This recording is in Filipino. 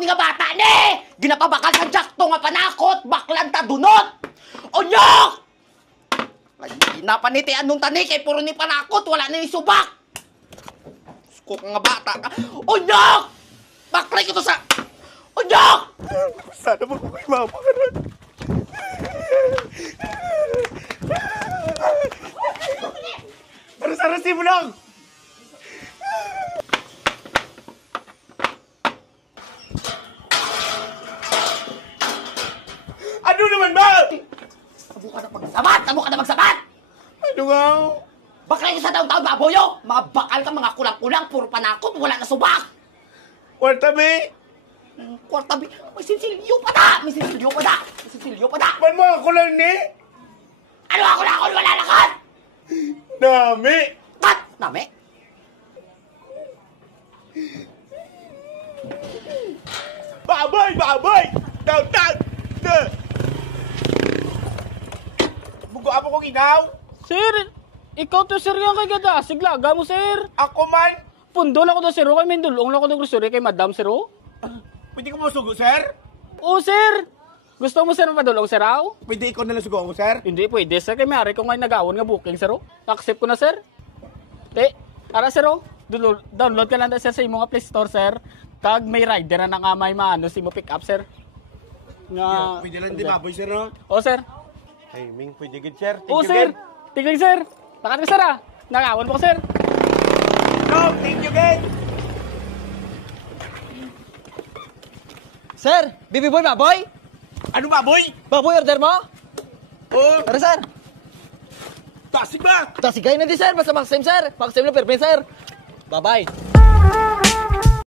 ni nga bata ni! Ginapabakal sa jakto nga panakot, baklan ta dunot! Onyok! Lagi na paniti anong tani kay puro ni panakot, wala na ni subak! Gusto ka nga bata ka. Onyok! Baklay ko to sa... Onyok! Sana mo kay mama ka rin. Aras-arasin mo lang! Ano naman ba? Abo ka na magsabat! Abo ka na magsabat! Ano nga? Baklay ko sa taon-taon, baboyo! Mga bakal ka, mga kulang-kulang, puro panakot, wala na subak! Wartabi! Kwartabi, may sinsilyo pa da! May sinsilyo pa da! May sinsilyo pa da! Man mo ako lang ni? Ano ako na ako wala lakat? Dami! Kat! Nami? Baboy! Baboy! Down! Down! Bugo ako kong inaw! Sir, ikaw to sir yan kay gada. Siglaga mo sir. Ako man! Pundol ako to sir. Kay mindulong lang ako ng grocery kay madam sir. Pwede ko mo sugo, sir? Oo sir. Gusto mo sir madulong sir aw? Pwede ikaw nalang sugo ako, sir? Hindi pwede sir. Kay mayari ko ngayon nagawon nga booking sir. Accept ko na sir. Te, ara sir download ka lang na sir sa imong Play Store sir. Tag may rider na nga may maano si mo pick up sir. Nga. Pwede lang di baboy, sir, no? Oo sir. Ay, Ming, pwede good, sir. Thank Oo you, sir. good. Tignan sir. Takat ka sir ah. Nagawon po sir. No, thank you, good. Sir, Bibi Boy, baboy? Ano baboy? Baboy order mo? Oh, Tara, sir. tasig ba? Tasigay na di, sir. Basta Maxim, sir. Maxim na perpen, sir. Bye-bye.